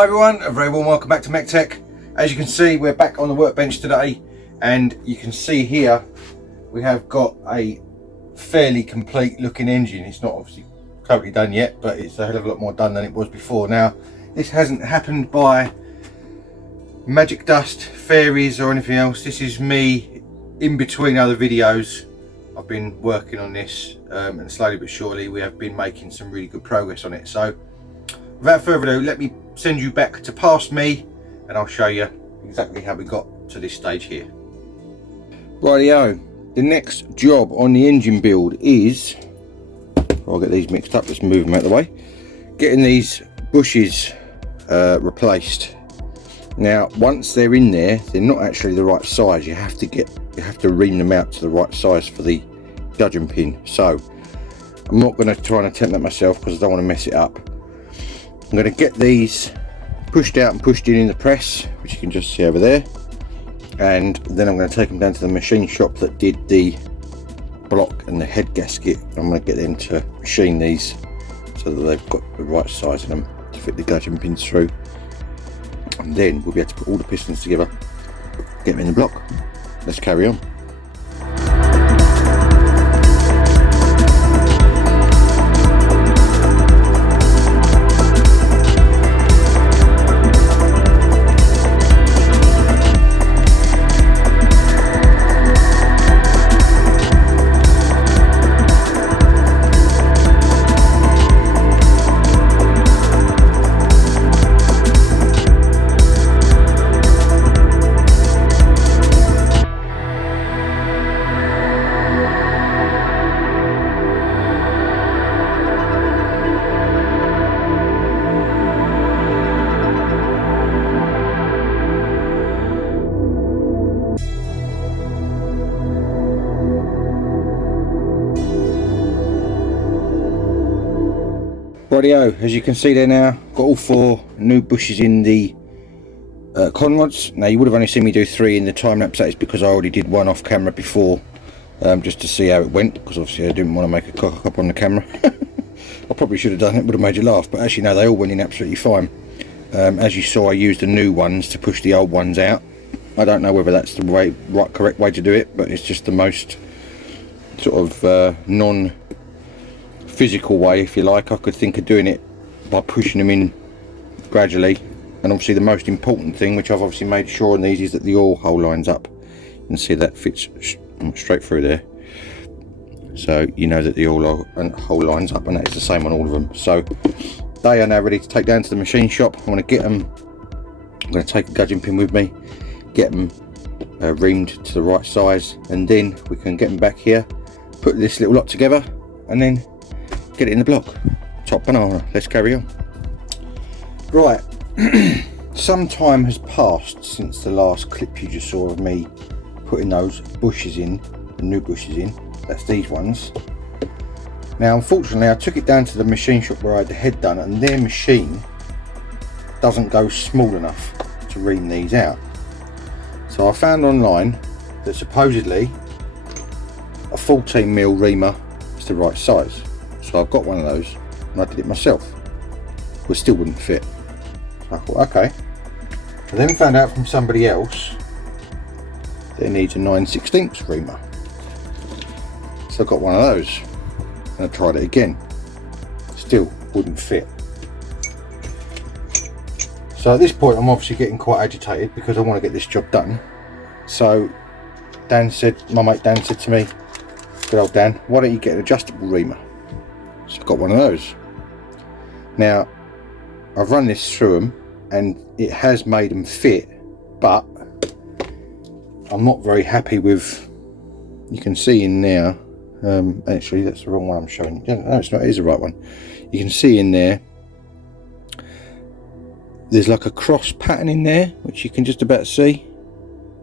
Hi everyone, a very warm welcome back to MEC-TEC. As you can see, we're back on the workbench today, and you can see here we have got a fairly complete looking engine. It's not obviously totally done yet, but it's a hell of a lot more done than it was before. Now, this hasn't happened by magic dust, fairies or anything else. This is me in between other videos. I've been working on this and slowly but surely we have been making some really good progress on it. So without further ado, let me send you back to past me and I'll show you exactly how we got to this stage here. Rightio, the next job on the engine build is, I'll get these mixed up, let's move them out of the way, getting these bushes replaced. Now once they're in there, they're not actually the right size. You have to ream them out to the right size for the gudgeon pin. So I'm not going to try and attempt that myself because I don't want to mess it up. I'm going to get these pushed out and pushed in the press, which you can just see over there, and then I'm going to take them down to the machine shop that did the block and the head gasket. I'm going to get them to machine these so that they've got the right size in them to fit the gudgeon pins through, and then we'll be able to put all the pistons together, get them in the block. Let's carry on. Rightio, as you can see there now, got all 4 new bushes in the conrods. Now you would have only seen me do 3 in the time lapse. That is because I already did 1 off camera before, just to see how it went, because obviously I didn't want to make a cock up on the camera. I probably should have done it, would have made you laugh, but actually no, they all went in absolutely fine. As you saw, I used the new ones to push the old ones out. I don't know whether that's the correct way to do it, but it's just the most sort of non-physical way, if you like. I could think of doing it by pushing them in gradually, and obviously the most important thing, which I've obviously made sure on these, is that the oil hole lines up. You can see that fits straight through there, so you know that the oil hole lines up, and that is the same on all of them. So they are now ready to take down to the machine shop. I want to get them, I'm going to take a gudgeon pin with me, get them reamed to the right size, and then we can get them back here, put this little lot together, and then get it in the block. Top banana. Let's carry on. Right, some time has passed since the last clip you just saw of me putting those bushes in, the new bushes in. That's these ones. Now unfortunately I took it down to the machine shop where I had the head done, and their machine doesn't go small enough to ream these out. So I found online that supposedly a 14mm reamer is the right size. So I've got one of those and I did it myself, but still wouldn't fit. So I thought, okay. I then found out from somebody else that it needs a 9/16 reamer. So I got one of those and I tried it again. Still wouldn't fit. So at this point I'm obviously getting quite agitated because I want to get this job done. So Dan said, my mate Dan said to me, good old Dan, why don't you get an adjustable reamer? So I've got one of those. Now I've run this through them and it has made them fit, but I'm not very happy with, you can see in there, actually that's the wrong one I'm showing you. No, it's not, it is the right one. You can see in there there's like a cross pattern in there, which you can just about see.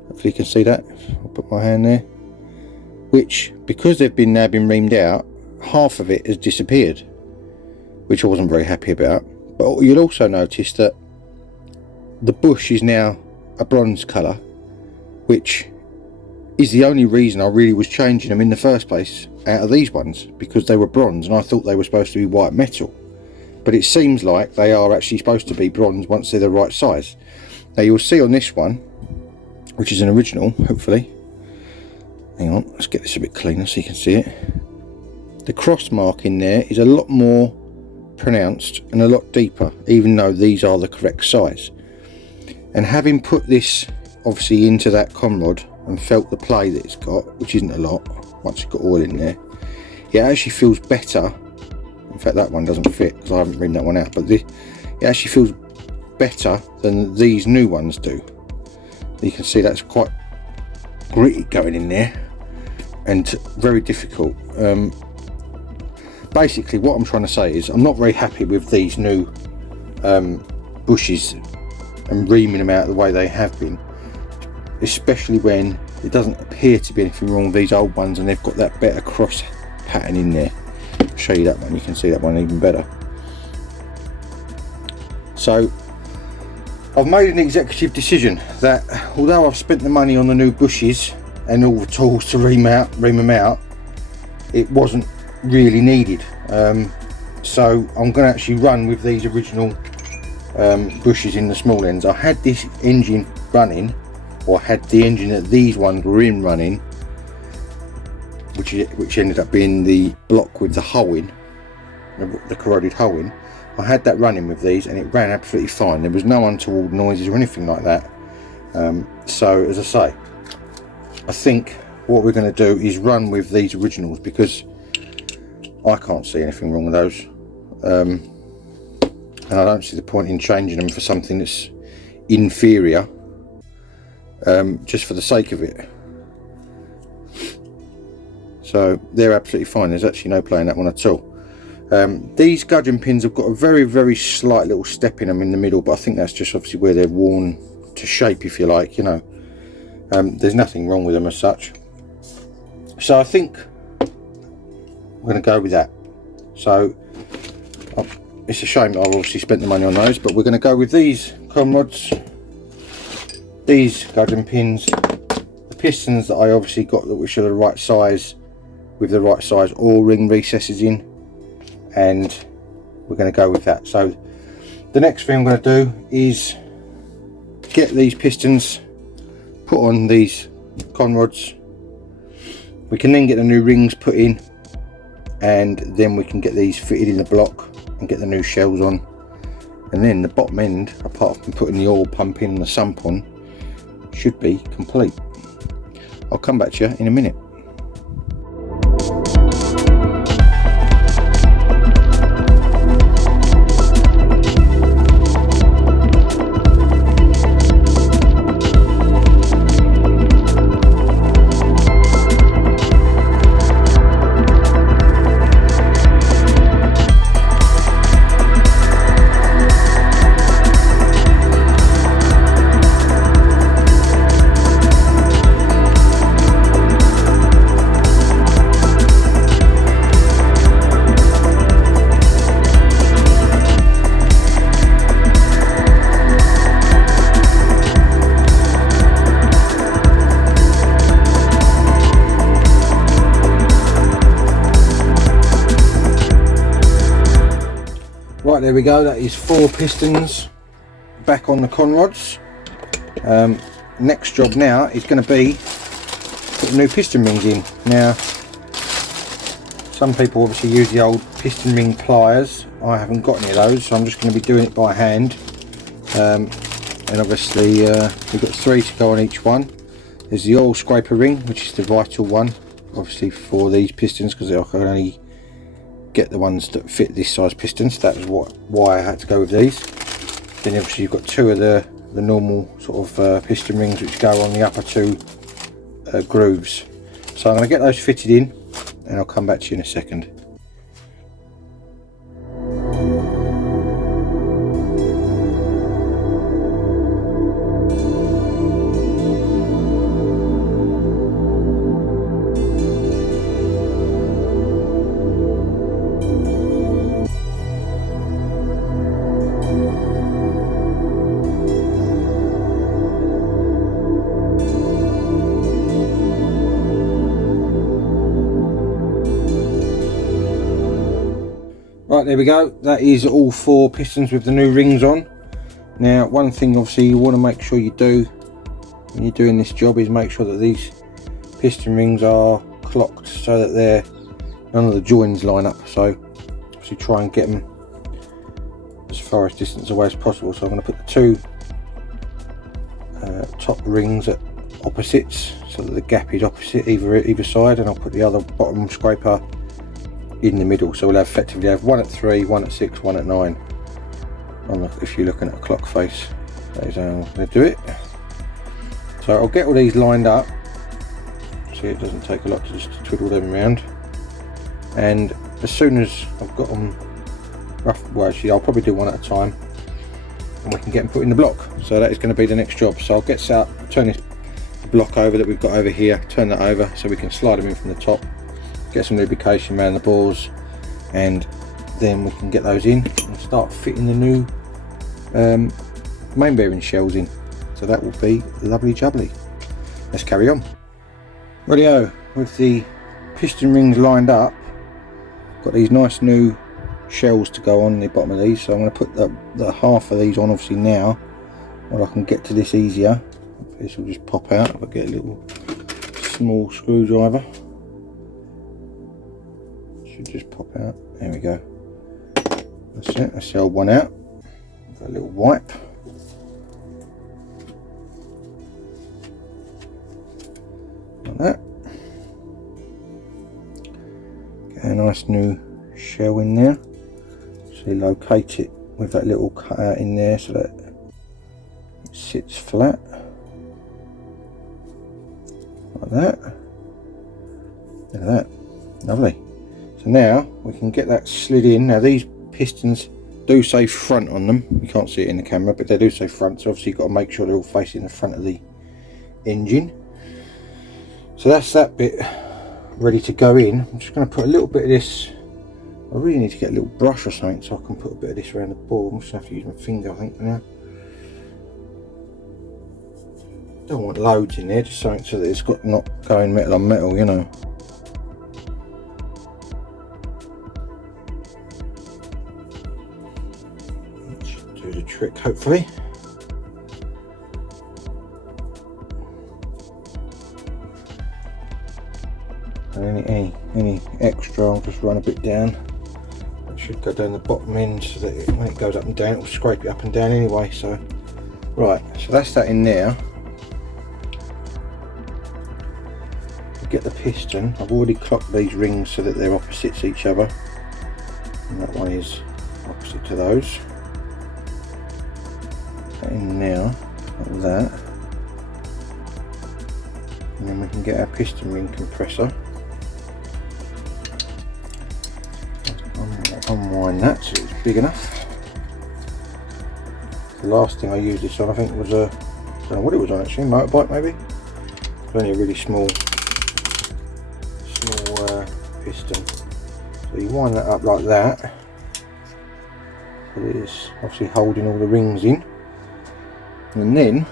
Hopefully you can see that. I'll put my hand there. Which, because they've now been reamed out, half of it has disappeared, which I wasn't very happy about. But you'll also notice that the bush is now a bronze colour, which is the only reason I really was changing them in the first place out of these ones, because they were bronze and I thought they were supposed to be white metal. but it seems like they are actually supposed to be bronze once they're the right size. Now you'll see on this one, which is an original, hopefully, hang on, let's get this a bit cleaner so you can see it. The cross mark in there is a lot more pronounced and a lot deeper, even though these are the correct size. And having put this obviously into that conrod and felt the play that it's got, which isn't a lot once you've got oil in there, it actually feels better. In fact, that one doesn't fit because I haven't rimmed that one out, but it actually feels better than these new ones do. You can see that's quite gritty going in there and very difficult. Basically what I'm trying to say is I'm not very happy with these new bushes and reaming them out the way they have been, especially when it doesn't appear to be anything wrong with these old ones and they've got that better cross pattern in there. I'll show you that one, you can see that one even better. So I've made an executive decision that although I've spent the money on the new bushes and all the tools to ream them out, it wasn't really needed. So I'm going to actually run with these original bushes in the small ends. I had this engine running, or had the engine that these ones were in running, which ended up being the block with the hole in, the corroded hole in. I had that running with these and it ran absolutely fine. There was no untoward noises or anything like that. So as I say, I think what we're going to do is run with these originals because I can't see anything wrong with those. And I don't see the point in changing them for something that's inferior, just for the sake of it. So they're absolutely fine. There's actually no play in that one at all. These gudgeon pins have got a very slight little step in them in the middle, but I think that's just obviously where they're worn to shape, if you like, you know. There's nothing wrong with them as such. So I think we're going to go with that. So it's a shame that I've obviously spent the money on those, but we're going to go with these conrods, these gudgeon pins, the pistons that I obviously got which are the right size, with the right size O-ring recesses in, and we're going to go with that. So the next thing I'm going to do is get these pistons put on these conrods. We can then get the new rings put in, and then we can get these fitted in the block and get the new shells on, and then the bottom end, apart from putting the oil pump in and the sump on, should be complete. I'll come back to you in a minute. Right, there we go, that is 4 pistons back on the conrods. Next job now is going to be put new piston rings in. Now, some people obviously use the old piston ring pliers. I haven't got any of those, so I'm just going to be doing it by hand. And obviously we've got 3 to go on each one. There's the oil scraper ring, which is the vital one, obviously for these pistons, because I can only get the ones that fit this size pistons. That was why I had to go with these. Then obviously you've got 2 of the normal sort of piston rings which go on the upper 2 grooves. So I'm going to get those fitted in and I'll come back to you in a second. Right, there we go. That is all 4 pistons with the new rings on. Now, one thing obviously you want to make sure you do when you're doing this job is make sure that these piston rings are clocked so that none of the joins line up. So obviously try and get them as far as distance away as possible. So I'm going to put the 2 top rings at opposites so that the gap is opposite either side, and I'll put the other bottom scraper in the middle. So we'll effectively have 1 at 3, 1 at 6, 1 at 9 if you're looking at a clock face. That is how I'm going to do it. So I'll get all these lined up. See, it doesn't take a lot to just twiddle them around, and as soon as I've got them rough, well actually I'll probably do 1 at a time and we can get them put in the block. So that is going to be the next job. So I'll get set up, turn this block over that we've got over here, turn that over so we can slide them in from the top, get some lubrication around the bores, and then we can get those in and start fitting the new main bearing shells in. So that will be lovely jubbly. Let's carry on. Rightio, with the piston rings lined up, got these nice new shells to go on the bottom of these. So I'm going to put the half of these on obviously now, while I can get to this easier. This will just pop out if I get a little small screwdriver. Should just pop out. There we go. That's it. That's the old one out. Got a little wipe. Like that. Get a nice new shell in there. So you locate it with that little cutout in there so that it sits flat. Like that. Look at that. Lovely. So now we can get that slid in. Now these pistons do say front on them. You can't see it in the camera, but they do say front. So obviously you've got to make sure they're all facing the front of the engine. So that's that bit ready to go in. I'm just going to put a little bit of this. I really need to get a little brush or something so I can put a bit of this around the ball. I'm just going to have to use my finger, I think, now. Don't want loads in there, just something so that it's got not going metal on metal, you know. That should do the trick, hopefully. And any extra, I'll just run a bit down. It should go down the bottom end so that when it goes up and down, it will scrape it up and down anyway. So, right, so that's that in there. Get the piston. I've already clocked these rings so that they're opposites each other, and that one is opposite to those. That in now, like that, and then we can get our piston ring compressor. Unwind that so it's big enough. The last thing I used this on, I think, was I don't know what it was on actually, motorbike maybe. It's only a really small piston. So you wind that up like that. So it is obviously holding all the rings in, and then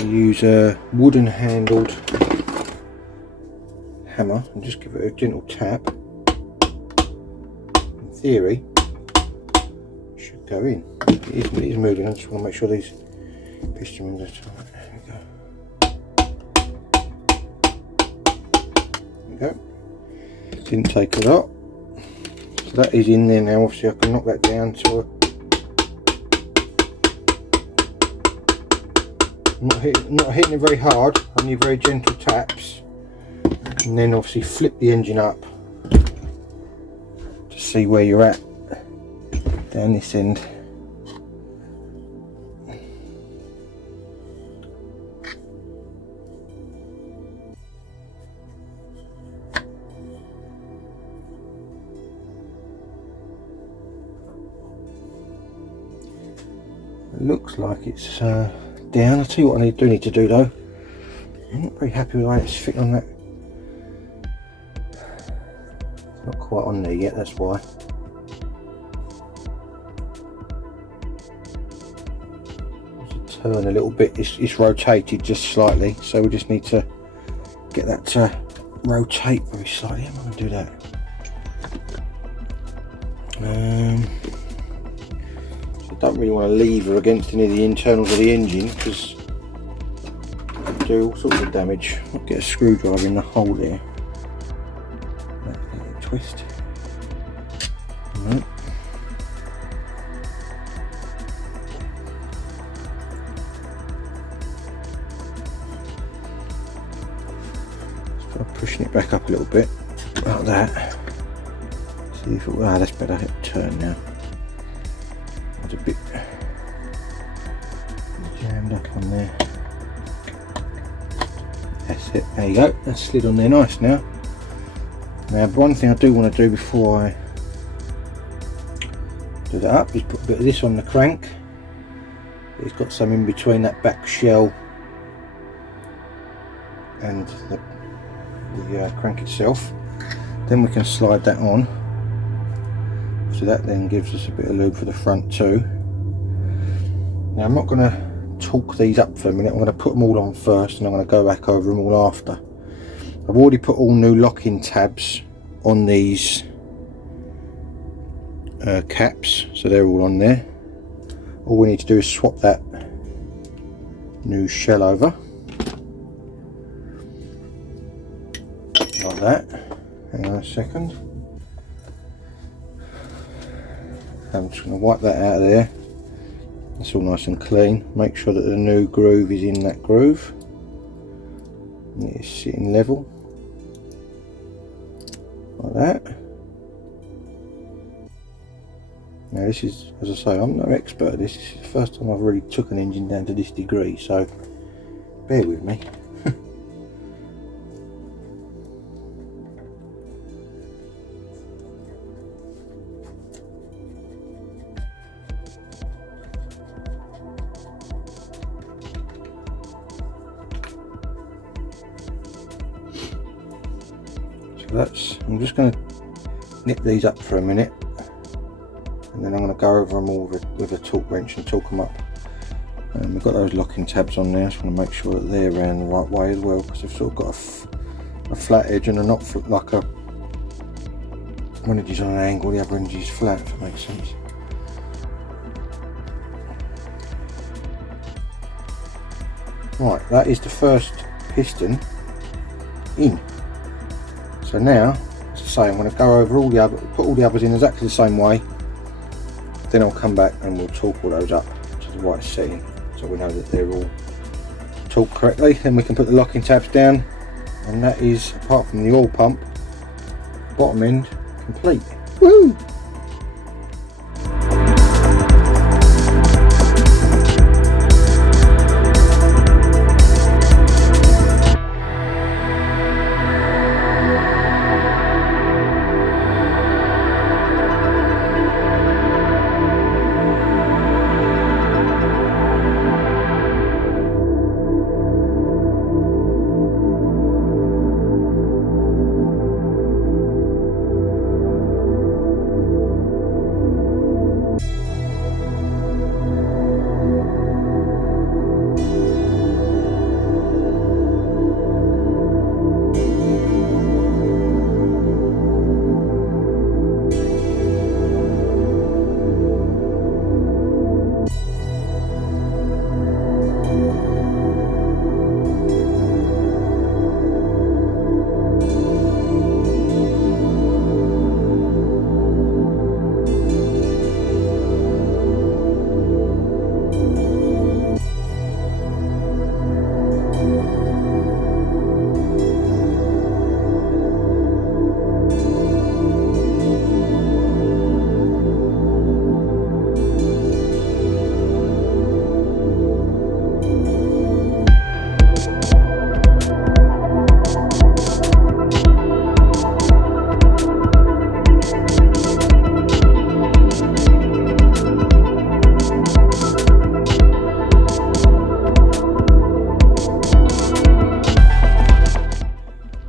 you use a wooden handled hammer and just give it a gentle tap. In theory, it should go in. It is moving. I just want to make sure these piston rings are tight. Go. Didn't take a lot, so that is in there now. Obviously I can knock that down to not hitting it very hard, only very gentle taps, and then obviously flip the engine up to see where you're at down this end. It looks like it's down. I'll tell you what I do need to do though. I'm not very happy with the way it's fitting on that. It's not quite on there yet, that's why. Just turn a little bit, it's rotated just slightly, so we just need to get that to rotate very slightly. How am I going to do that? So I don't really want to lever against any of the internals of the engine because it do all sorts of damage. I'll get a screwdriver in the hole there. Let it twist. Right. Start pushing it back up a little bit, like that. See if it will. Ah, that's better. Hit turn now. It's a bit jammed up on there. That's it. There you go. That's slid on there nice now. Now, one thing I do want to do before I do that up is put a bit of this on the crank. It's got some in between that back shell and the crank itself. Then we can slide that on. So that then gives us a bit of lube for the front too. Now I'm not going to torque these up for a minute. I'm going to put them all on first and I'm going to go back over them all after. I've already put all new locking tabs on these caps, so they're all on there. All we need to do is swap that new shell over like that. Hang on a second. I'm just going to wipe that out of there. It's all nice and clean. Make sure that the new groove is in that groove. And it is sitting level. Like that. Now this is, as I say, I'm no expert at this. This is the first time I've really took an engine down to this degree, so bear with me. I'm just going to nip these up for a minute and then I'm going to go over them all with a torque wrench and torque them up. We've got those locking tabs on there. I just want to make sure that they're around the right way as well, because they've sort of got a flat edge and they're not like one edge is on an angle, the other edge is flat, if it makes sense. Right, that is the first piston in. So now, as I say, I'm going to go over all the other, put all the others in exactly the same way. Then I'll come back and we'll torque all those up to the right setting, so we know that they're all torqued correctly. Then we can put the locking tabs down, and that is, apart from the oil pump, bottom end complete. Woo!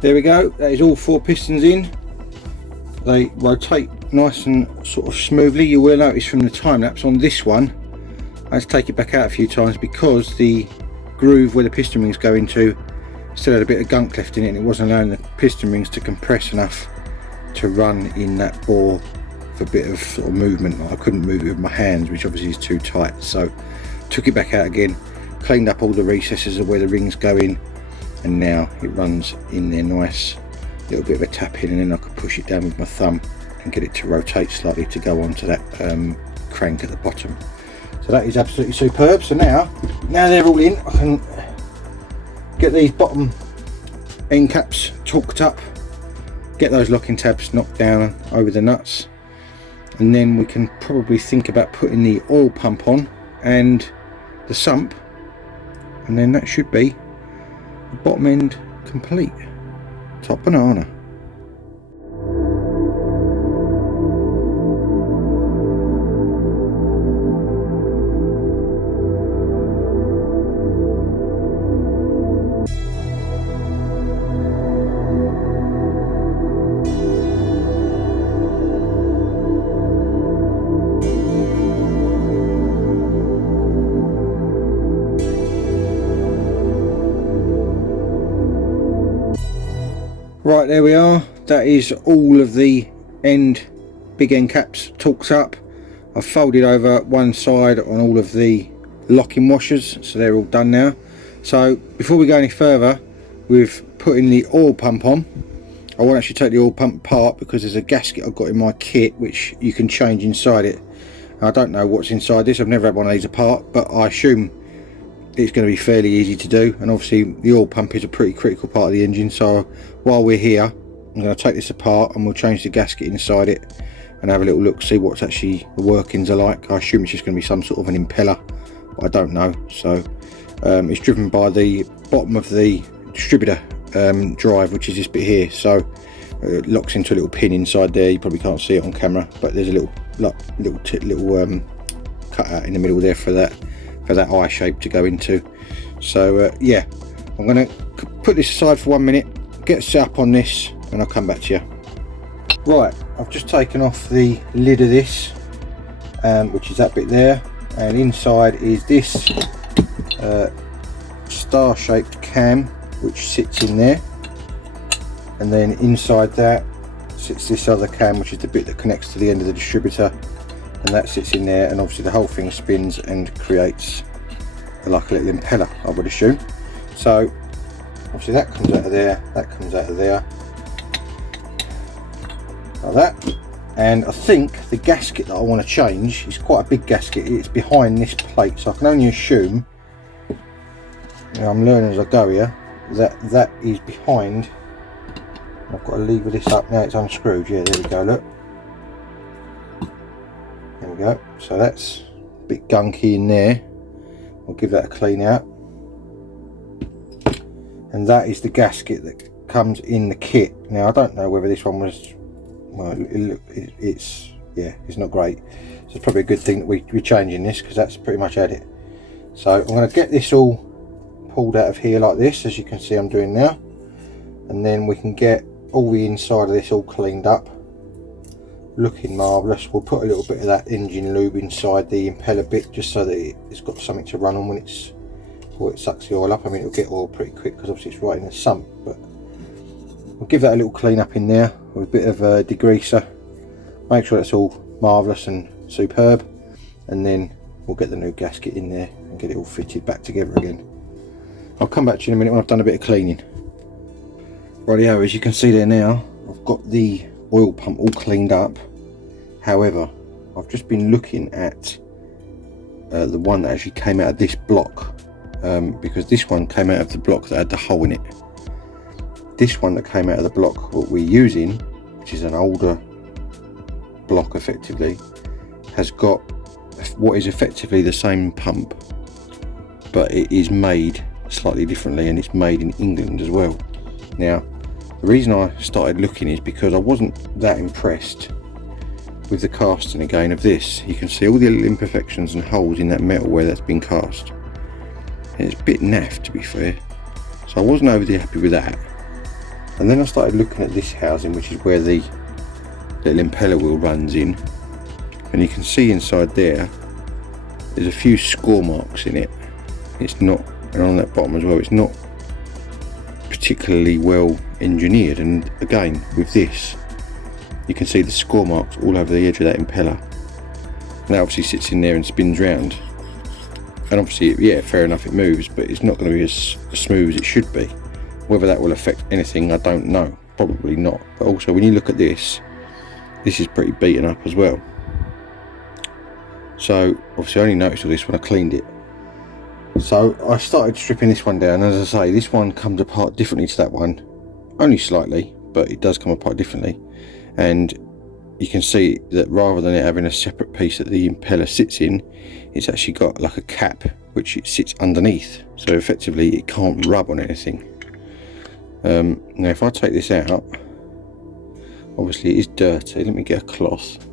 There we go, that is all 4 pistons in. They rotate nice and sort of smoothly. You will notice from the time lapse on this one, I had to take it back out a few times because the groove where the piston rings go into still had a bit of gunk left in it, and it wasn't allowing the piston rings to compress enough to run in that bore a bit of sort of movement. I couldn't move it with my hands, which obviously is too tight, so took it back out again, cleaned up all the recesses of where the rings go in, and now it runs in there nice. Little bit of a tap in, and then I could push it down with my thumb and get it to rotate slightly to go onto that crank at the bottom. So that is absolutely superb. So now they're all in, I can get these bottom end caps torqued up, get those locking tabs knocked down over the nuts, and then we can probably think about putting the oil pump on and the sump, and then that should be the bottom end complete. Top banana. Right, there we are. That is all of the big end caps torqued up. I've folded over one side on all of the locking washers, so they're all done now. So before we go any further with putting the oil pump on, I won't actually take the oil pump apart because there's a gasket I've got in my kit which you can change inside it. I don't know what's inside this, I've never had one of these apart, but I assume it's going to be fairly easy to do. And obviously the oil pump is a pretty critical part of the engine, so while we're here I'm going to take this apart and we'll change the gasket inside it and have a little look, see what's actually the workings are like. I assume it's just going to be some sort of an impeller, but I don't know. So it's driven by the bottom of the distributor drive, which is this bit here, so it locks into a little pin inside there. You probably can't see it on camera, but there's a little cut out in the middle there for that eye shape to go into. So yeah, I'm going to put this aside for 1 minute, get set up on this, and I'll come back to you. Right, I've just taken off the lid of this, which is that bit there, and inside is this star shaped cam which sits in there, and then inside that sits this other cam, which is the bit that connects to the end of the distributor, and that sits in there, and obviously the whole thing spins and creates like a little impeller, I would assume. So obviously that comes out of there, that comes out of there, like that. And I think the gasket that I want to change is quite a big gasket. It's behind this plate, so I can only assume, you know, I'm learning as I go here, that is behind. I've got to lever this up now, it's unscrewed. Yeah, there we go, look. There we go. So that's a bit gunky in there. I'll give that a clean out. And that is the gasket that comes in the kit. Now I don't know whether this one was, well, it's not great. So it's probably a good thing that we're changing this, because that's pretty much had it. So I'm going to get this all pulled out of here like this, as you can see I'm doing now, and then we can get all the inside of this all cleaned up, looking marvellous. We'll put a little bit of that engine lube inside the impeller bit, just so that it's got something to run on when before it sucks the oil up. I mean, it'll get oil pretty quick because obviously it's right in the sump, but we'll give that a little clean up in there with a bit of degreaser, make sure that's all marvellous and superb, and then we'll get the new gasket in there and get it all fitted back together again. I'll come back to you in a minute when I've done a bit of cleaning. Rightio, as you can see there now, I've got the oil pump all cleaned up. However, I've just been looking at the one that actually came out of this block, because this one came out of the block that had the hole in it. This one that came out of the block, what we're using, which is an older block effectively, has got what is effectively the same pump, but it is made slightly differently, and it's made in England as well. Now the reason I started looking is because I wasn't that impressed with the casting again of this. You can see all the little imperfections and holes in that metal where that's been cast, and it's a bit naff, to be fair, so I wasn't overly happy with that. And then I started looking at this housing, which is where the little impeller wheel runs in, and you can see inside there's a few score marks in it. It's not, and on that bottom as well, it's not particularly well engineered. And again with this, you can see the score marks all over the edge of that impeller. And that obviously sits in there and spins round. And obviously, yeah, fair enough, it moves, but it's not going to be as smooth as it should be. Whether that will affect anything, I don't know. Probably not. But also, when you look at this is pretty beaten up as well. So obviously I only noticed all this when I cleaned it. So I started stripping this one down. As I say, this one comes apart differently to that one, only slightly, but it does come apart differently. And you can see that rather than it having a separate piece that the impeller sits in, it's actually got like a cap which it sits underneath, so effectively it can't rub on anything. Now if I take this out, obviously it is dirty. Let me get a cloth.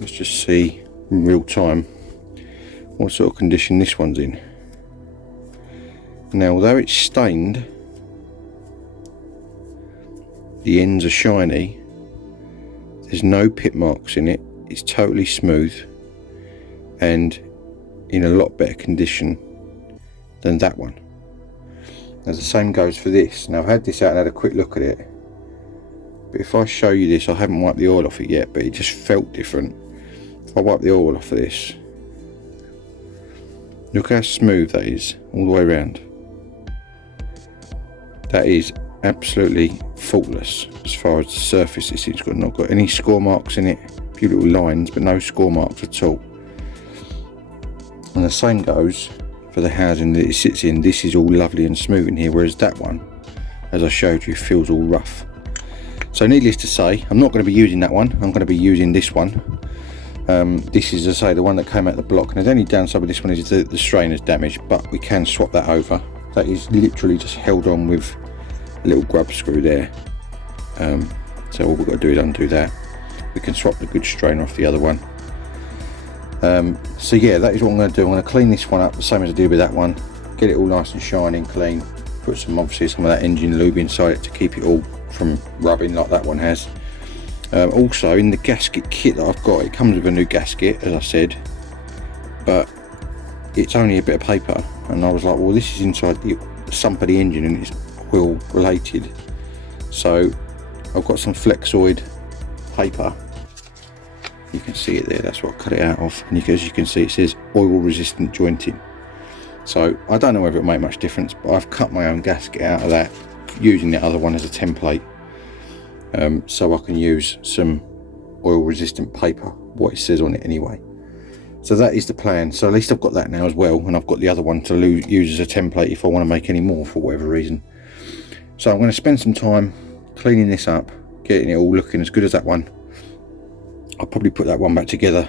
Let's just see in real time what sort of condition this one's in. Now although it's stained, the ends are shiny, there's no pit marks in it, it's totally smooth and in a lot better condition than that one. Now the same goes for this. Now I've had this out and had a quick look at it, but if I show you this, I haven't wiped the oil off it yet, but it just felt different. If I wipe the oil off of this, look how smooth that is all the way around. That is absolutely faultless as far as the surface is. It's not got any score marks in it, a few little lines, but no score marks at all. And the same goes for the housing that it sits in. This is all lovely and smooth in here, whereas that one, as I showed you, feels all rough. So needless to say, I'm not going to be using that one. I'm going to be using this one. This is, as I say, the one that came out the block, and the only downside with this one is the strainer's damaged, but we can swap that over. That is literally just held on with a little grub screw there. So all we've got to do is undo that. We can swap the good strainer off the other one. So yeah, that is what I'm going to do. I'm going to clean this one up the same as I did with that one, get it all nice and shiny and clean, put some of that engine lube inside it to keep it all from rubbing like that one has. Also in the gasket kit that I've got, it comes with a new gasket, as I said, but it's only a bit of paper, and I was like, well, this is inside the sump of the engine and it's oil related, so I've got some flexoid paper. You can see it there, that's what I cut it out of, and as you can see it says oil resistant jointing. So I don't know whether it will make much difference, but I've cut my own gasket out of that using the other one as a template, so I can use some oil resistant paper, what it says on it anyway. So that is the plan. So at least I've got that now as well, and I've got the other one to use as a template if I want to make any more for whatever reason. So I'm going to spend some time cleaning this up, getting it all looking as good as that one. I'll probably put that one back together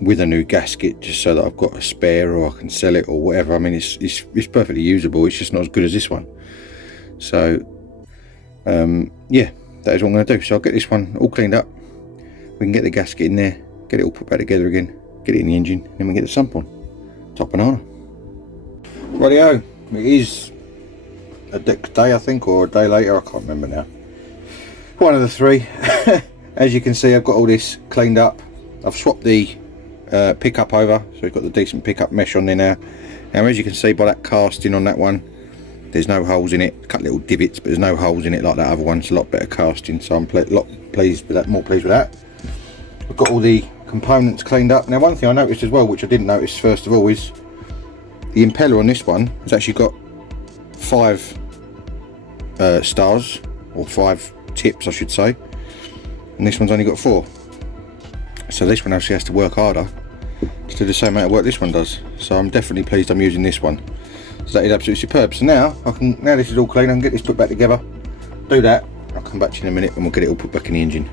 with a new gasket just so that I've got a spare, or I can sell it or whatever. I mean, it's perfectly usable, it's just not as good as this one. So yeah, that is what I'm going to do. So I'll get this one all cleaned up, we can get the gasket in there, get it all put back together again, get it in the engine, and then we get the sump on. Top banana. Rightio, it is a day I think, or a day later, I can't remember now. One of the three. As you can see, I've got all this cleaned up. I've swapped the pickup over, so we've got the decent pickup mesh on there now. Now as you can see by that casting on that one, there's no holes in it. A couple little divots, but there's no holes in it like that other one. It's a lot better casting, so I'm a lot pleased with that, more pleased with that. We've got all the components cleaned up. Now one thing I noticed as well, which I didn't notice first of all, is the impeller on this one has actually got 5 stars, or 5 tips I should say, and this one's only got 4. So this one actually has to work harder to do the same amount of work this one does. So I'm definitely pleased I'm using this one. So that is absolutely superb. So now now this is all clean, I can get this put back together, do that. I'll come back to you in a minute and we'll get it all put back in the engine.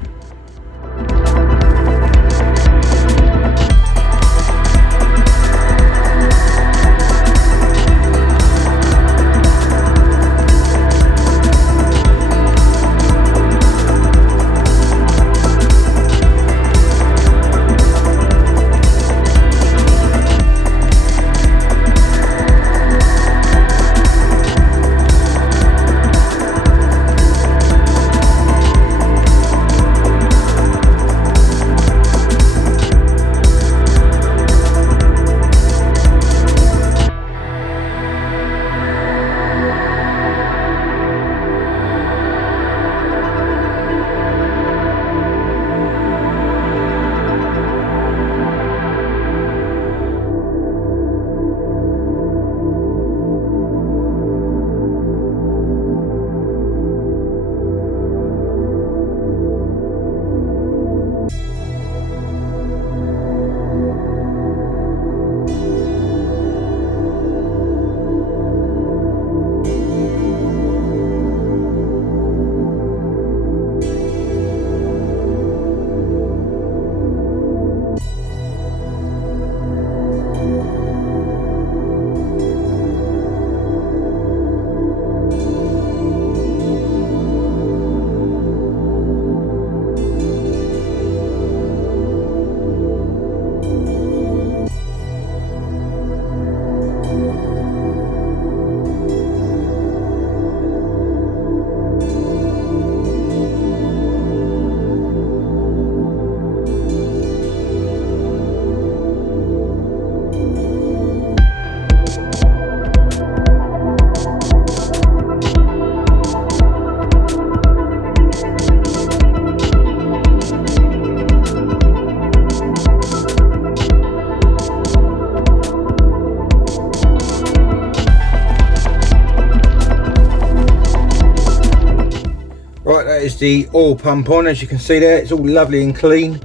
is the oil pump on. As you can see there, it's all lovely and clean.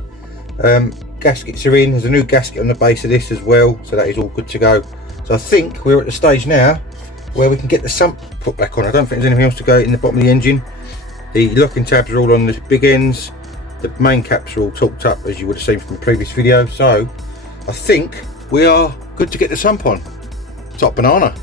Gaskets are in. There's a new gasket on the base of this as well, so that is all good to go. So I think we're at the stage now where we can get the sump put back on. I don't think there's anything else to go in the bottom of the engine. The locking tabs are all on the big ends. The main caps are all torqued up, as you would have seen from the previous video. So I think we are good to get the sump on. Top banana.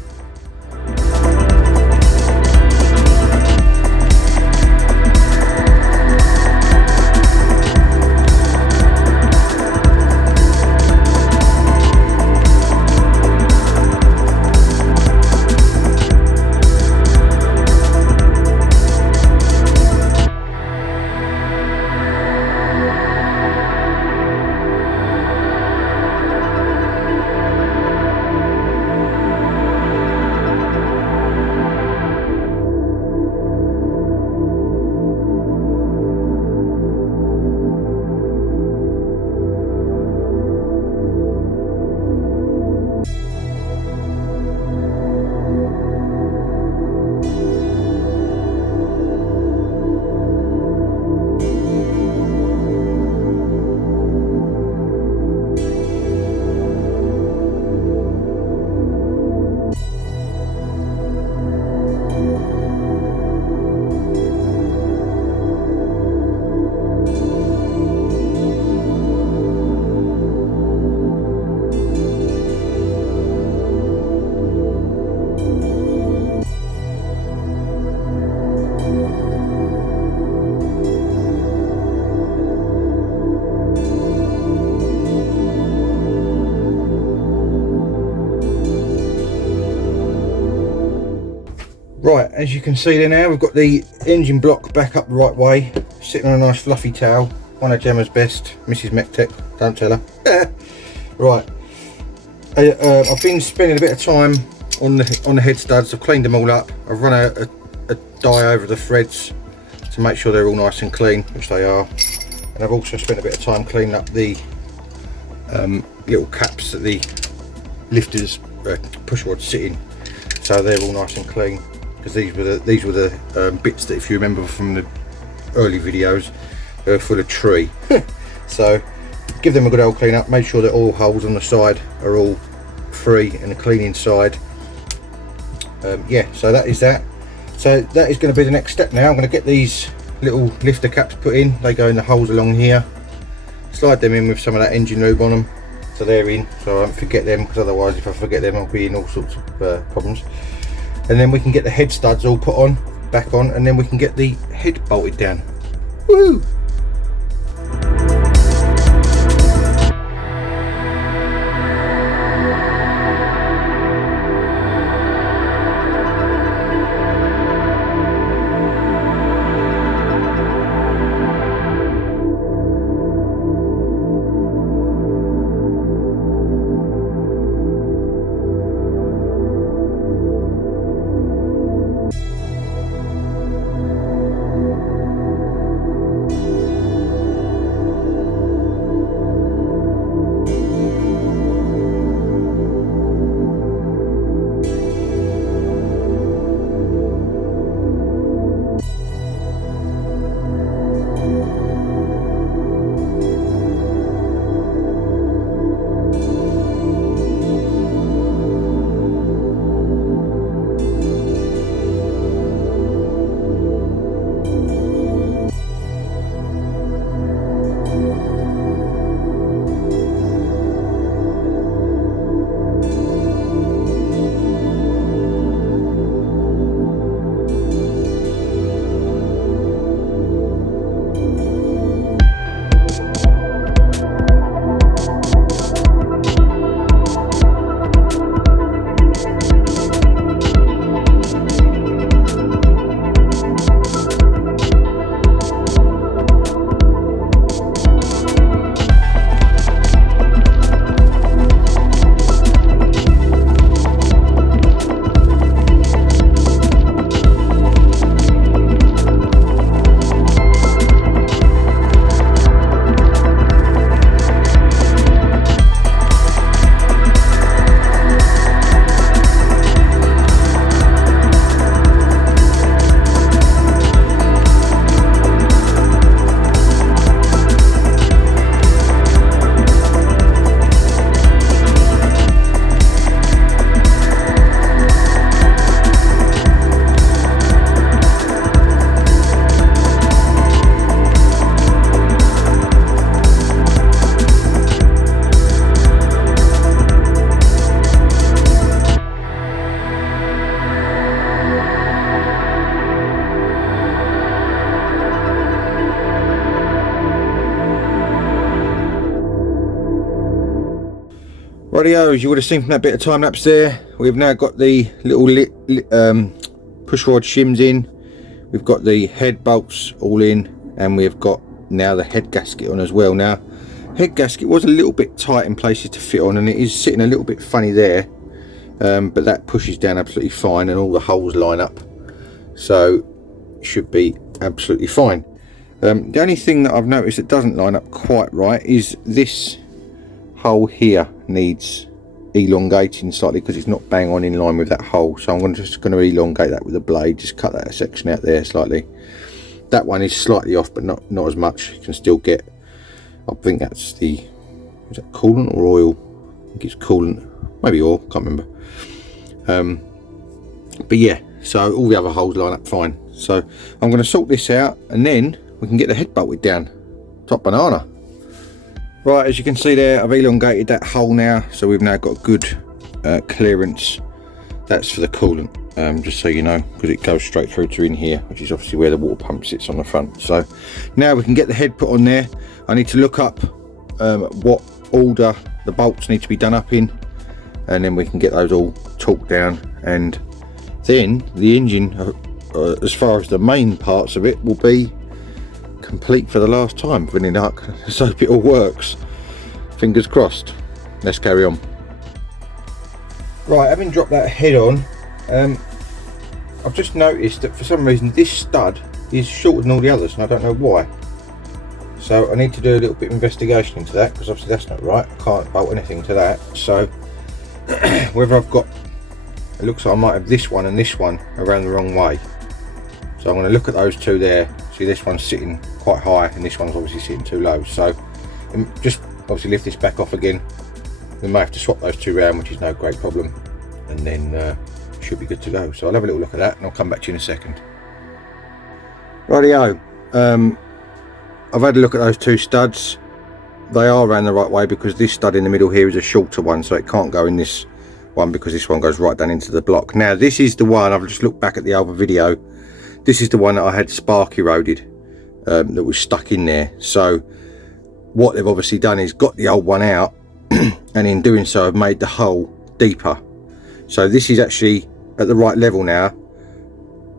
Right, as you can see there now, we've got the engine block back up the right way, sitting on a nice fluffy towel, one of Gemma's best, Mrs. MEC-TEC, don't tell her. Right, I've been spending a bit of time on the head studs. I've cleaned them all up. I've run a dye over the threads to make sure they're all nice and clean, which they are. And I've also spent a bit of time cleaning up the little caps that the lifters push rods sit in, so they're all nice and clean. Because these were the bits that, if you remember from the early videos, they were full of tree. So give them a good old clean up. Make sure that all holes on the side are all free and clean inside. Yeah, so that is that. So that is going to be the next step now. I'm going to get these little lifter caps put in. They go in the holes along here. Slide them in with some of that engine lube on them, so they're in, so I don't forget them, because otherwise if I forget them I'll be in all sorts of problems. And then we can get the head studs all put on, back on, and then we can get the head bolted down. Woo! Rightio, as you would have seen from that bit of time lapse there, we've now got the little push rod shims in, we've got the head bolts all in, and we've got now the head gasket on as well. Now, head gasket was a little bit tight in places to fit on, and it is sitting a little bit funny there, but that pushes down absolutely fine, and all the holes line up, so it should be absolutely fine. The only thing that I've noticed that doesn't line up quite right is this hole here needs elongating slightly because it's not bang on in line with that hole, so I'm just going to elongate that with a blade, just cut that section out there slightly. That one is slightly off, but not as much. You can still get, I think that's the, is that coolant or oil? I think it's coolant, maybe oil, can't remember. But yeah, so all the other holes line up fine. So I'm going to sort this out, and then we can get the head bolted down. Top banana. Right, as you can see there, I've elongated that hole now, so we've now got good clearance. That's for the coolant, just so you know, because it goes straight through to in here, which is obviously where the water pump sits on the front. So now we can get the head put on there. I need to look up what order the bolts need to be done up in, and then we can get those all torqued down, and then the engine, as far as the main parts of it, will be complete for the last time. Vinny luck, let's hope it all works. Fingers crossed. Let's carry on. Right, having dropped that head on, I've just noticed that for some reason this stud is shorter than all the others, and I don't know why. So I need to do a little bit of investigation into that, because obviously that's not right. I can't bolt anything to that. So whether I've got, it looks like I might have this one and this one around the wrong way. So I'm going to look at those two there. See, this one's sitting quite high and this one's obviously sitting too low. So just obviously lift this back off again. We may have to swap those two around, which is no great problem, and then should be good to go. So I'll have a little look at that and I'll come back to you in a second. Rightio, I've had a look at those two studs. They are ran the right way, because this stud in the middle here is a shorter one, so it can't go in this one because this one goes right down into the block. Now this is the one, I've just looked back at the other video, this is the one that I had spark eroded, that was stuck in there. So what they've obviously done is got the old one out, and in doing so have made the hole deeper. So this is actually at the right level now.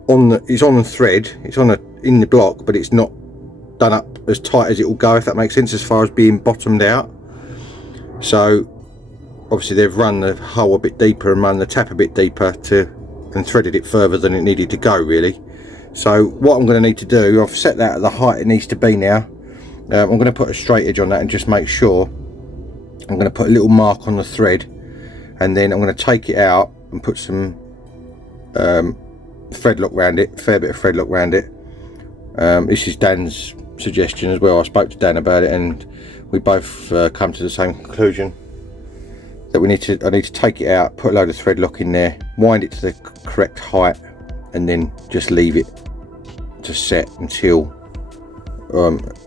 It's on the thread, it's in the block, but it's not done up as tight as it will go, if that makes sense, as far as being bottomed out. So obviously they've run the hole a bit deeper and run the tap a bit deeper and threaded it further than it needed to go, really. So what I'm going to need to do, I've set that at the height it needs to be now. I'm going to put a straight edge on that and just make sure. I'm going to put a little mark on the thread, and then I'm going to take it out and put some thread lock around it, a fair bit of thread lock around it. This is Dan's suggestion as well. I spoke to Dan about it, and we both come to the same conclusion that I need to take it out, put a load of thread lock in there, wind it to the correct height, and then just leave it to set until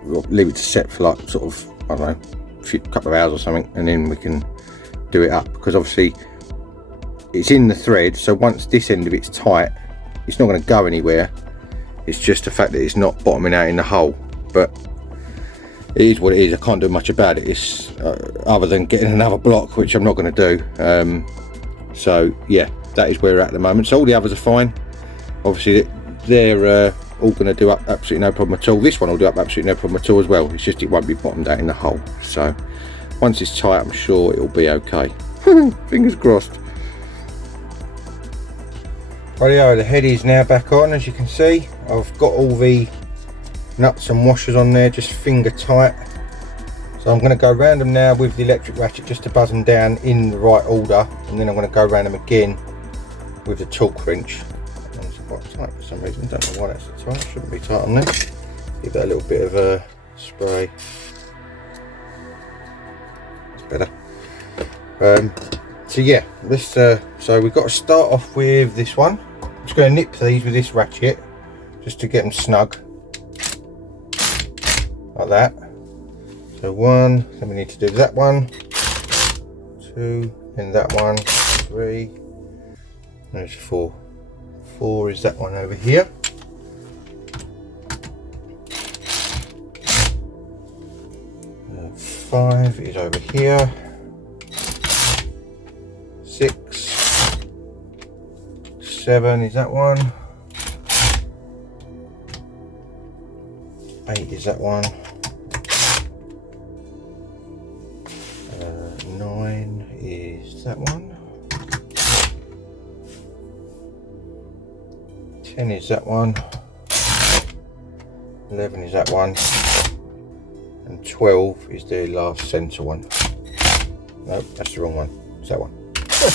leave it to set for like sort of, I don't know, couple of hours or something, and then we can do it up, because obviously it's in the thread, so once this end of it's tight, it's not going to go anywhere. It's just the fact that it's not bottoming out in the hole, but it is what it is. I can't do much about it. It's other than getting another block, which I'm not going to do. So yeah, that is where we're at the moment. So all the others are fine. Obviously they're all going to do up absolutely no problem at all. This one will do up absolutely no problem at all as well. It's just it won't be bottomed out in the hole. So once it's tight, I'm sure it'll be okay. Fingers crossed. Rightio, the head is now back on. As you can see, I've got all the nuts and washers on there, just finger tight. So I'm going to go around them now with the electric ratchet just to buzz them down in the right order, and then I'm going to go around them again with the torque wrench. And it's quite tight for some reason, don't know why that's so tight, shouldn't be tight on there. Give that a little bit of a spray. That's better. So yeah, this so we've got to start off with this one. I'm just going to nip these with this ratchet just to get them snug, like that. So one, then we need to do that one, two, then that one, three, there's four. Four is that one over here. Five is over here. 6, 7 is that one, 8 is that one, 9 is that one, 10 is that one, 11 is that one, and 12 is the last centre one. Nope, that's the wrong one. It's that one. The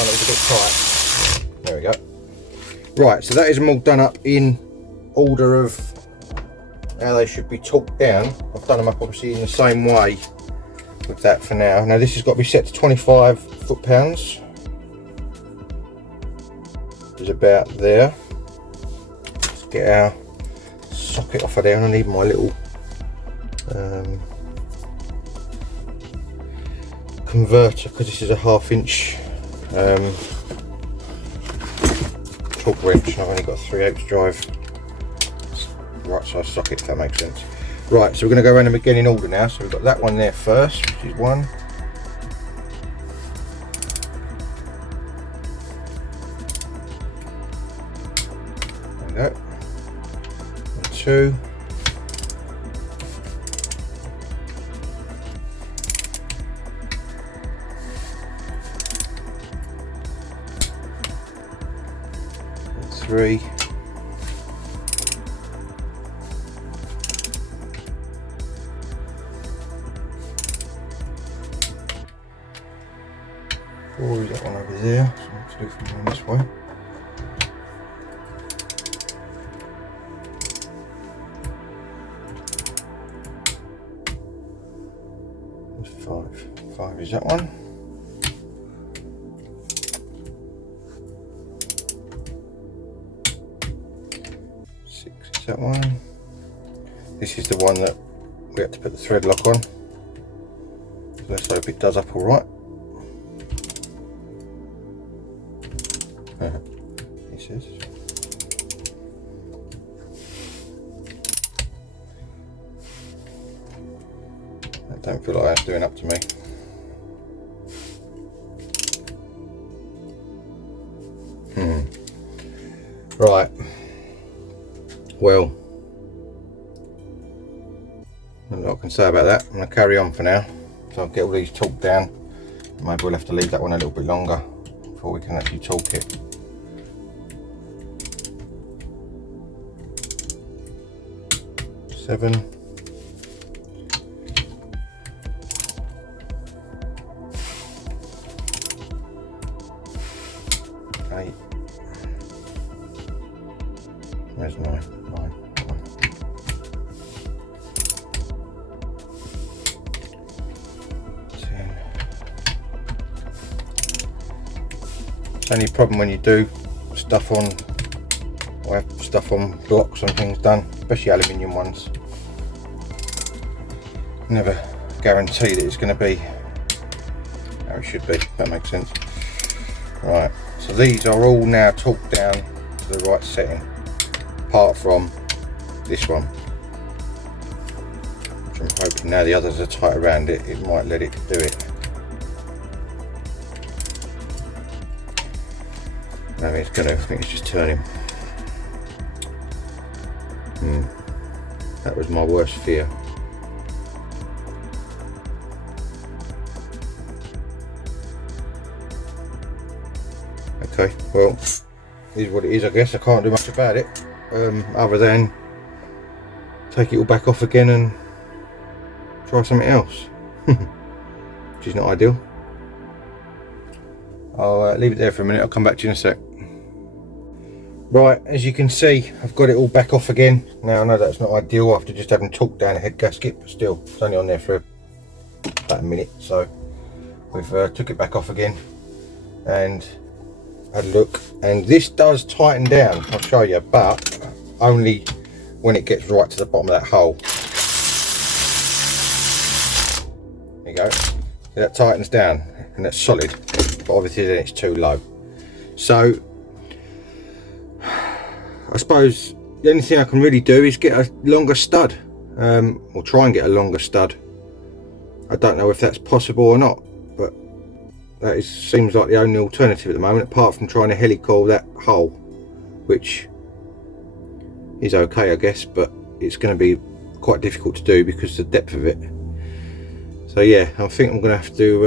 one that was a bit tight. There we go. Right, so that is them all done up in order of how they should be torqued down. I've done them up obviously in the same way with that for now. Now this has got to be set to 25 foot-pounds. Is about there. Let's get our socket off of there, and I need my little converter, because this is a 1/2 inch torque wrench and I've only got a 3/8 drive right size socket, if that makes sense. Right, so we're going to go around them again in order now. So we've got that one there first, which is 1. There we go. And 2. And 3. 4 is that one over there, so let's do from this way. There's 5. 5 is that one. 6 is that one. This is the one that we have to put the thread lock on. So let's hope it does up all right. He says. I don't feel like that's doing up to me. Right. Well, not a lot I can say about that. I'm going to carry on for now. So I'll get all these torqued down. Maybe we'll have to leave that one a little bit longer before we can actually torque it. Seven. 8. Where's 9? 9. 10. It's only a problem when you do stuff on, or have stuff on blocks and things done, especially aluminium ones. Never guarantee that it's going to be how it should be, if that makes sense. Right, so these are all now torqued down to the right setting, apart from this one, which I'm hoping now the others are tight around it, it might let it do it. No, it's going to, I think it's just turning. That was my worst fear. Okay, well, this is what it is, I guess. I can't do much about it, other than take it all back off again and try something else, which is not ideal. I'll leave it there for a minute, I'll come back to you in a sec. Right, as you can see, I've got it all back off again. Now, I know that's not ideal after just having torqued down a head gasket, but still, it's only on there for about a minute, so we've took it back off again and had a look, and this does tighten down, I'll show you, but only when it gets right to the bottom of that hole. There you go. So that tightens down and that's solid, but obviously then it's too low. So I suppose the only thing I can really do is get a longer stud, or try and get a longer stud. I don't know if that's possible or not, but that seems like the only alternative at the moment, apart from trying to helicoil that hole, which is okay I guess, but it's going to be quite difficult to do because of the depth of it. So yeah, I think I'm going to have to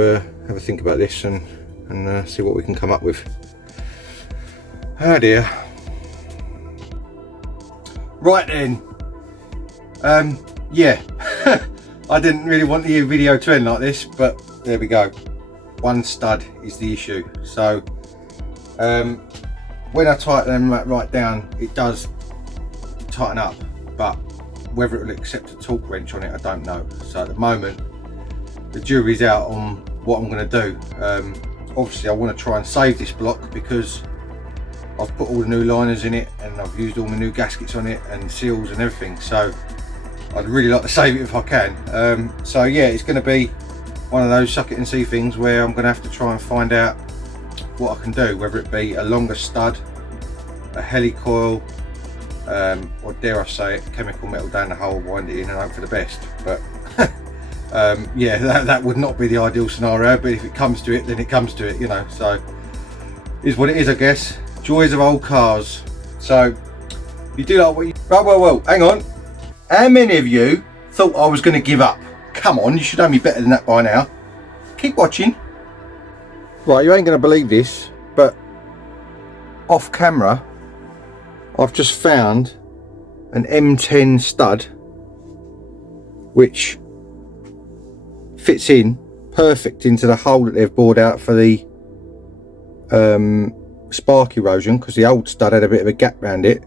have a think about this and see what we can come up with. Oh dear. Right then, yeah, I didn't really want the video to end like this, but there we go. One stud is the issue. So when I tighten them right down, it does tighten up, but whether it will accept a torque wrench on it, I don't know. So at the moment, the jury's out on what I'm going to do. Obviously I want to try and save this block because I've put all the new liners in it and I've used all my new gaskets on it and seals and everything, so I'd really like to save it if I can. So yeah, it's going to be one of those suck it and see things where I'm going to have to try and find out what I can do, whether it be a longer stud, a helicoil, or dare I say it, chemical metal down the hole, wind it in and hope for the best. But yeah, that would not be the ideal scenario, but if it comes to it, then it comes to it, you know. So is what it is, I guess. Joys of old cars. So you do like what you... Well, hang on. How many of you thought I was going to give up? Come on, you should know me better than that by now. Keep watching. Right, you ain't going to believe this, but off camera I've just found an M10 stud which fits in perfect into the hole that they've bored out for the spark erosion, because the old stud had a bit of a gap around it.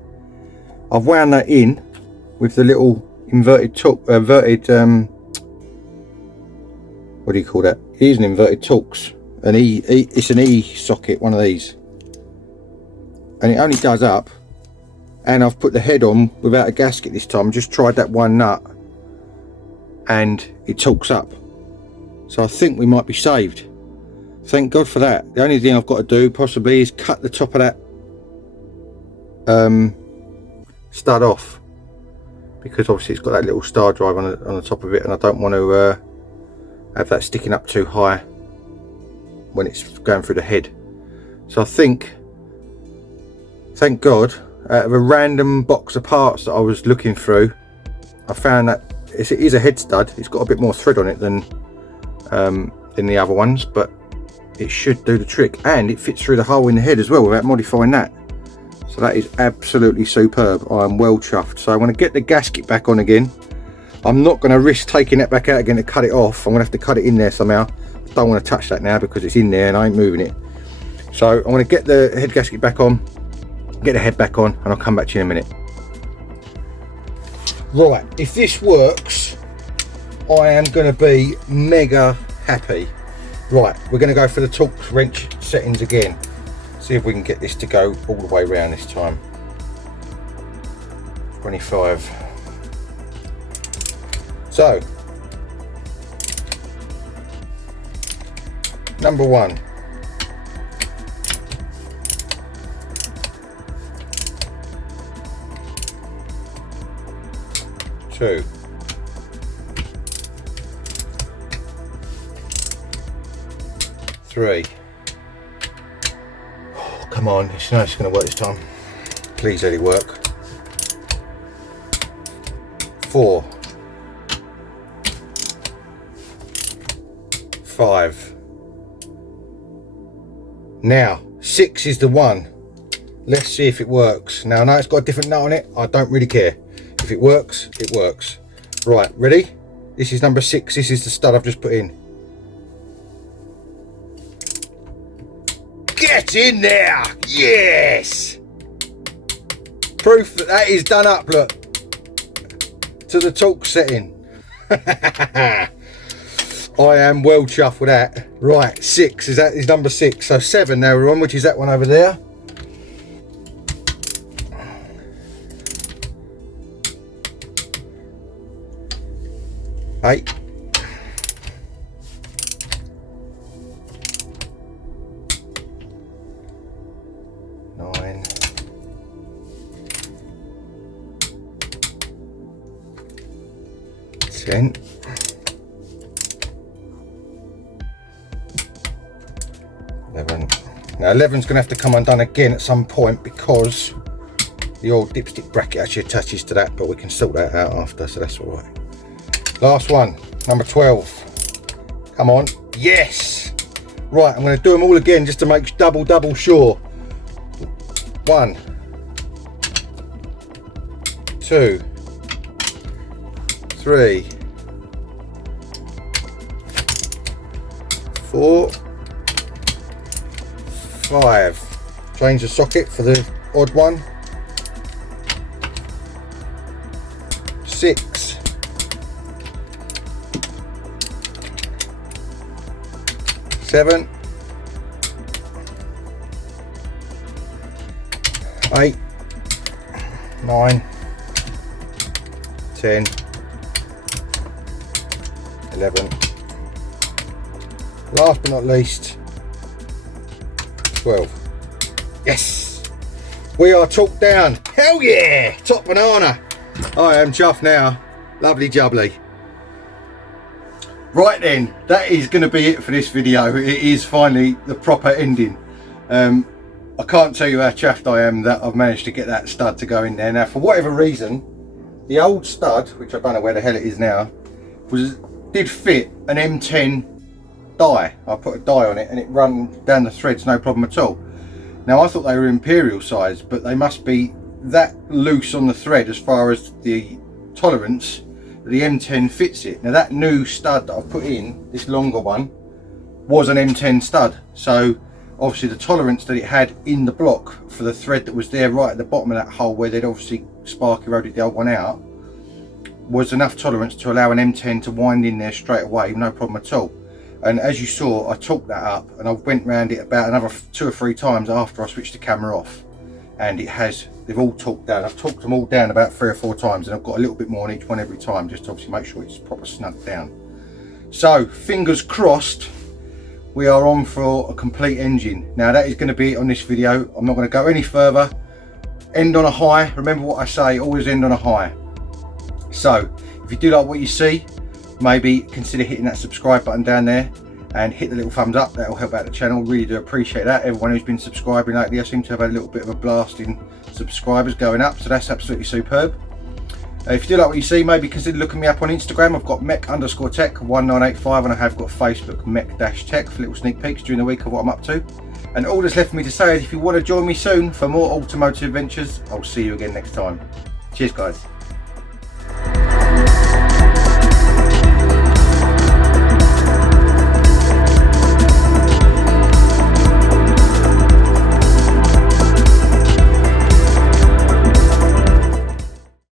I've wound that in with the little inverted what do you call that? It is an inverted Torx, it's an E socket, one of these, and it only does up. And I've put the head on without a gasket this time. Just tried that one nut and it torques up, so I think we might be saved. Thank God for that. The only thing I've got to do possibly is cut the top of that stud off, because obviously it's got that little star drive on the top of it, and I don't want to have that sticking up too high when it's going through the head. So I think, thank God, out of a random box of parts that I was looking through, I found that it is a head stud. It's got a bit more thread on it than the other ones, but it should do the trick, and it fits through the hole in the head as well without modifying that. So that is absolutely superb. I'm well chuffed. So I'm going to get the gasket back on again. I'm not going to risk taking that back out again to cut it off. I'm going to have to cut it in there somehow. I don't want to touch that now because it's in there and I ain't moving it. So I'm going to get the head gasket back on, get the head back on, and I'll come back to you in a minute. Right, if this works, I am going to be mega happy. Right, we're going to go for the torque wrench settings again. See if we can get this to go all the way around this time. 25. So, number 1. Two. 3. Oh, come on, it's going to work this time. Please let it work. 4. 5. Now 6 is the one. Let's see if it works. Now I know it's got a different nut on it. I don't really care. If it works, it works. Right, ready? This is number 6. This is the stud I've just put in. Get in there! Yes! Proof that that is done up, look. To the torque setting. I am well chuffed with that. Right, 6 is number 6. So 7 now we're on, which is that one over there. 8. 9. 10. Now 11's going to have to come undone again at some point because the old dipstick bracket actually attaches to that, but we can sort that out after, so that's all right. Last one, number 12. Come on, yes! Right, I'm going to do them all again just to make double sure. 1, 2, 3, 4, 5. Change the socket for the odd one. 6. 7. 8. 9. 10. 11. Last but not least, 12. Yes! We are torqued down. Hell yeah! Top banana. I am chuffed now. Lovely jubbly. Right then, that is going to be it for this video. It is finally the proper ending. I can't tell you how chuffed I am that I've managed to get that stud to go in there. Now, for whatever reason, the old stud, which I don't know where the hell it is now, did fit an M10 die. I put a die on it and it ran down the threads no problem at all. Now I thought they were imperial size, but they must be that loose on the thread as far as the tolerance that the M10 fits it. Now that new stud that I've put in, this longer one, was an M10 stud, so obviously the tolerance that it had in the block for the thread that was there right at the bottom of that hole where they'd obviously spark eroded the old one out was enough tolerance to allow an M10 to wind in there straight away, no problem at all. And as you saw, I torqued that up and I went round it about another 2 or 3 times after I switched the camera off, and they've all torqued down. I've torqued them all down about 3 or 4 times, and I've got a little bit more on each one every time, just to obviously make sure it's proper snug down. So fingers crossed, we are on for a complete engine. Now that is going to be it on this video. I'm not going to go any further. End on a high. Remember what I say, always end on a high. So if you do like what you see, maybe consider hitting that subscribe button down there and hit the little thumbs up. That will help out the channel. Really do appreciate that. Everyone who's been subscribing lately, I seem to have had a little bit of a blast in subscribers going up, so that's absolutely superb. If you do like what you see, maybe consider looking me up on Instagram. I've got MEC_TEC 1985, and I have got Facebook MEC-TEC for little sneak peeks during the week of what I'm up to. And all that's left for me to say is if you want to join me soon for more automotive adventures, I'll see you again next time. Cheers guys.